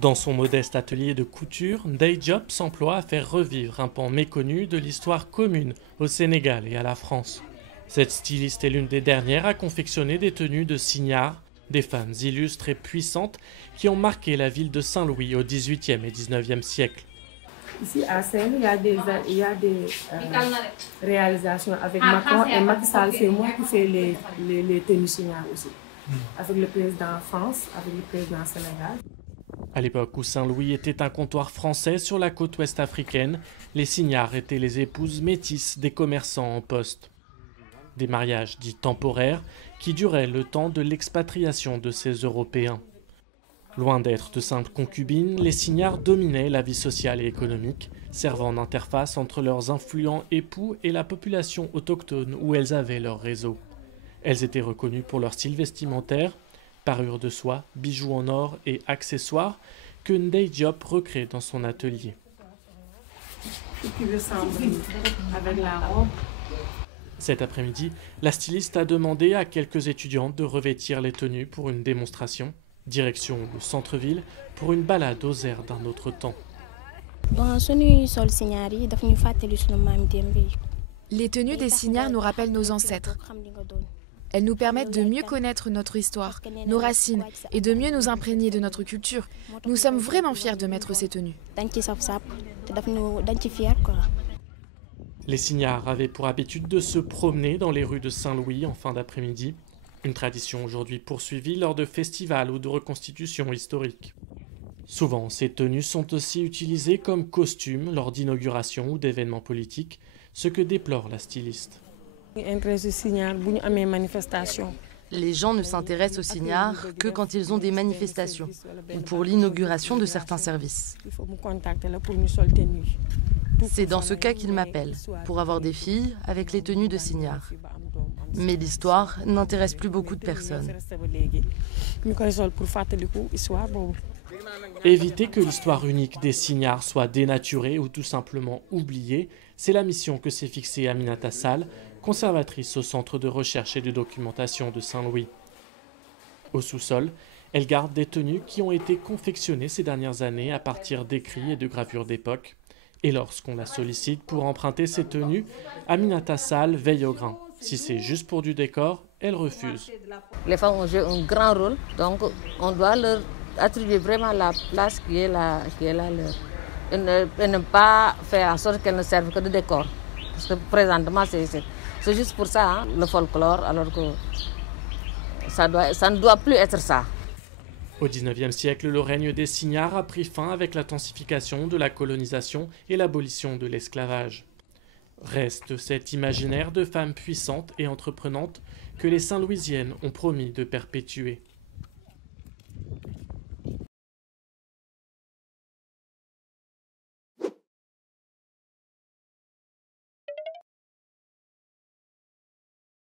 Dans son modeste atelier de couture, Ndeye Diop s'emploie à faire revivre un pan méconnu de l'histoire commune au Sénégal et à la France. Cette styliste est l'une des dernières à confectionner des tenues de signares, des femmes illustres et puissantes qui ont marqué la ville de Saint-Louis au XVIIIe et XIXe siècle. Ici à Seine, il y a des réalisations avec Macron et Macky Sall, c'est moi qui fais les tenues signares aussi. Avec le président de France, avec le président Sénégal. À l'époque où Saint-Louis était un comptoir français sur la côte ouest africaine, les signares étaient les épouses métisses des commerçants en poste. Des mariages dits temporaires qui duraient le temps de l'expatriation de ces Européens. Loin d'être de simples concubines, les signares dominaient la vie sociale et économique, servant d'interface entre leurs influents époux et la population autochtone où elles avaient leur réseau. Elles étaient reconnues pour leur style vestimentaire, parures de soie, bijoux en or et accessoires que Ndeye Diop recrée dans son atelier. Avec la robe. Cet après-midi, la styliste a demandé à quelques étudiantes de revêtir les tenues pour une démonstration. Direction le centre-ville pour une balade aux airs d'un autre temps. Les tenues des signares nous rappellent nos ancêtres. Elles nous permettent de mieux connaître notre histoire, nos racines et de mieux nous imprégner de notre culture. Nous sommes vraiment fiers de mettre ces tenues. Les signares avaient pour habitude de se promener dans les rues de Saint-Louis en fin d'après-midi. Une tradition aujourd'hui poursuivie lors de festivals ou de reconstitutions historiques. Souvent, ces tenues sont aussi utilisées comme costumes lors d'inaugurations ou d'événements politiques, ce que déplore la styliste. Les gens ne s'intéressent aux signars que quand ils ont des manifestations ou pour l'inauguration de certains services. C'est dans ce cas qu'ils m'appellent, pour avoir des filles avec les tenues de signars. Mais l'histoire n'intéresse plus beaucoup de personnes. Éviter que l'histoire unique des signars soit dénaturée ou tout simplement oubliée, c'est la mission que s'est fixée Aminata Sall, conservatrice au Centre de recherche et de documentation de Saint-Louis. Au sous-sol, elle garde des tenues qui ont été confectionnées ces dernières années à partir d'écrits et de gravures d'époque. Et lorsqu'on la sollicite pour emprunter ces tenues, Aminata Sall veille au grain. Si c'est juste pour du décor, elle refuse. Les femmes ont joué un grand rôle, donc on doit leur attribuer vraiment la place qui est la leur. Et ne pas faire en sorte qu'elles ne servent que de décor. Parce que présentement, c'est juste pour ça, le folklore, alors que ça ne doit plus être ça. Au XIXe siècle, le règne des signars a pris fin avec l'intensification de la colonisation et l'abolition de l'esclavage. Reste cet imaginaire de femmes puissantes et entreprenantes que les Saint-Louisiennes ont promis de perpétuer.